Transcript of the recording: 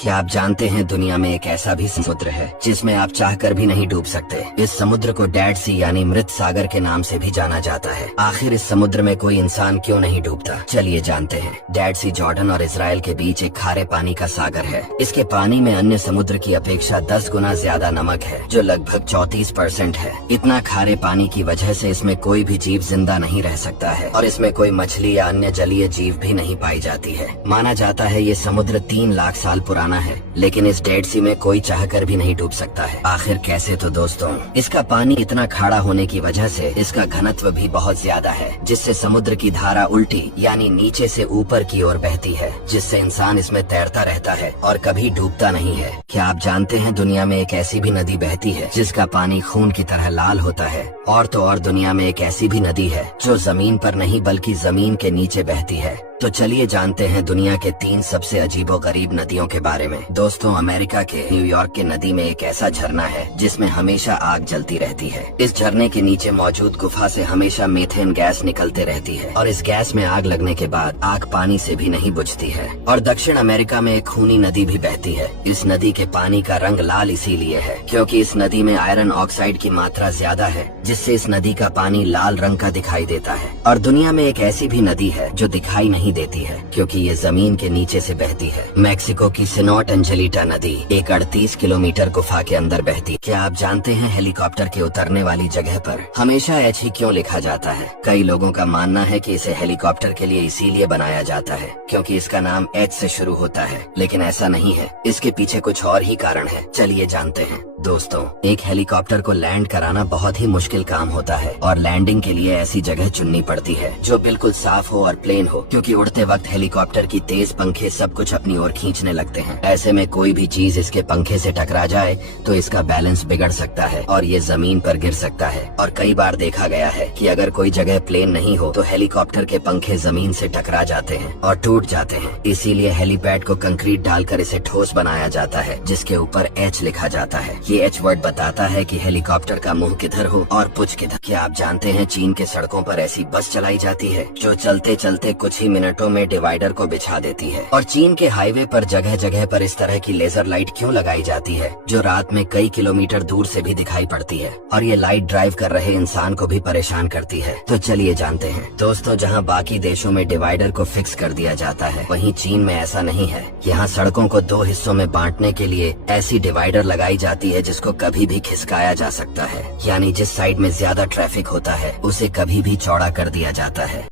क्या आप जानते हैं दुनिया में एक ऐसा भी समुद्र है जिसमें आप चाहकर भी नहीं डूब सकते। इस समुद्र को डेड सी यानी मृत सागर के नाम से भी जाना जाता है। आखिर इस समुद्र में कोई इंसान क्यों नहीं डूबता, चलिए जानते हैं। डेड सी जॉर्डन और इसराइल के बीच एक खारे पानी का सागर है। इसके पानी में अन्य समुद्र की अपेक्षा 10 गुना ज्यादा नमक है, जो लगभग 34% है। इतना खारे पानी की वजह से इसमें कोई भी जीव जिंदा नहीं रह सकता है और इसमें कोई मछली या अन्य जलीय जीव भी नहीं पाई जाती है। माना जाता है ये समुद्र 3 लाख साल पुराना है, लेकिन इस डेड सी में कोई चाहकर भी नहीं डूब सकता है। आखिर कैसे? तो दोस्तों, इसका पानी इतना खारा होने की वजह से इसका घनत्व भी बहुत ज्यादा है, जिससे समुद्र की धारा उल्टी यानी नीचे से ऊपर की ओर बहती है, जिससे इंसान इसमें तैरता रहता है और कभी डूबता नहीं है। क्या आप जानते हैं दुनिया में एक ऐसी भी नदी बहती है जिसका पानी खून की तरह लाल होता है? और तो और दुनिया में एक ऐसी भी नदी है जो जमीन पर नहीं बल्कि जमीन के नीचे बहती है। तो चलिए जानते हैं दुनिया के 3 सबसे अजीबोगरीब नदियों के बारे में। दोस्तों, अमेरिका के न्यूयॉर्क के नदी में एक ऐसा झरना है जिसमें हमेशा आग जलती रहती है। इस झरने के नीचे मौजूद गुफा से हमेशा मीथेन गैस निकलते रहती है और इस गैस में आग लगने के बाद आग पानी से भी नहीं बुझती है। और दक्षिण अमेरिका में एक खूनी नदी भी बहती है। इस नदी के पानी का रंग लाल इसीलिए है क्योंकि इस नदी में आयरन ऑक्साइड की मात्रा ज्यादा है, जिससे इस नदी का पानी लाल रंग का दिखाई देता है। और दुनिया में एक ऐसी भी नदी है जो दिखाई नहीं देती है क्योंकि ये जमीन के नीचे से बहती है। मैक्सिको की सिनोट एंजेलिटा नदी एक 38 किलोमीटर गुफा के अंदर बहती है। क्या आप जानते हैं हेलीकॉप्टर के उतरने वाली जगह पर हमेशा एच ही क्यों लिखा जाता है? कई लोगों का मानना है कि इसे हेलीकॉप्टर के लिए इसीलिए बनाया जाता है क्योंकि इसका नाम एच से शुरू होता है, लेकिन ऐसा नहीं है। इसके पीछे कुछ और ही कारण है, चलिए जानते हैं। दोस्तों, एक हेलीकॉप्टर को लैंड कराना बहुत ही मुश्किल काम होता है और लैंडिंग के लिए ऐसी जगह चुननी पड़ती है जो बिल्कुल साफ हो और प्लेन हो, क्योंकि उड़ते वक्त हेलीकॉप्टर की तेज पंखे सब कुछ अपनी ओर खींचने लगते हैं। ऐसे में कोई भी चीज इसके पंखे से टकरा जाए तो इसका बैलेंस बिगड़ सकता है और ये जमीन पर गिर सकता है। और कई बार देखा गया है कि अगर कोई जगह प्लेन नहीं हो तो हेलीकॉप्टर के पंखे जमीन से टकरा जाते हैं और टूट जाते हैं। इसीलिए हेलीपैड को कंक्रीट डालकर इसे ठोस बनाया जाता है, जिसके ऊपर एच लिखा जाता है। ये एच वर्ड बताता है कि हेलीकॉप्टर का मुंह किधर हो और पुच किधर। क्या आप जानते हैं चीन के सड़कों पर ऐसी बस चलाई जाती है जो चलते चलते कुछ ही मिनटों में डिवाइडर को बिछा देती है? और चीन के हाईवे पर जगह जगह पर इस तरह की लेजर लाइट क्यों लगाई जाती है जो रात में कई किलोमीटर दूर से भी दिखाई पड़ती है और ये लाइट ड्राइव कर रहे इंसान को भी परेशान करती है? तो चलिए जानते हैं। दोस्तों, जहाँ बाकी देशों में डिवाइडर को फिक्स कर दिया जाता है, वहीं चीन में ऐसा नहीं है। यहाँ सड़कों को 2 हिस्सों में बांटने के लिए ऐसी डिवाइडर लगाई जाती है जिसको कभी भी खिसकाया जा सकता है, यानी जिस साइड में ज्यादा ट्रैफिक होता है उसे कभी भी चौड़ा कर दिया जाता है।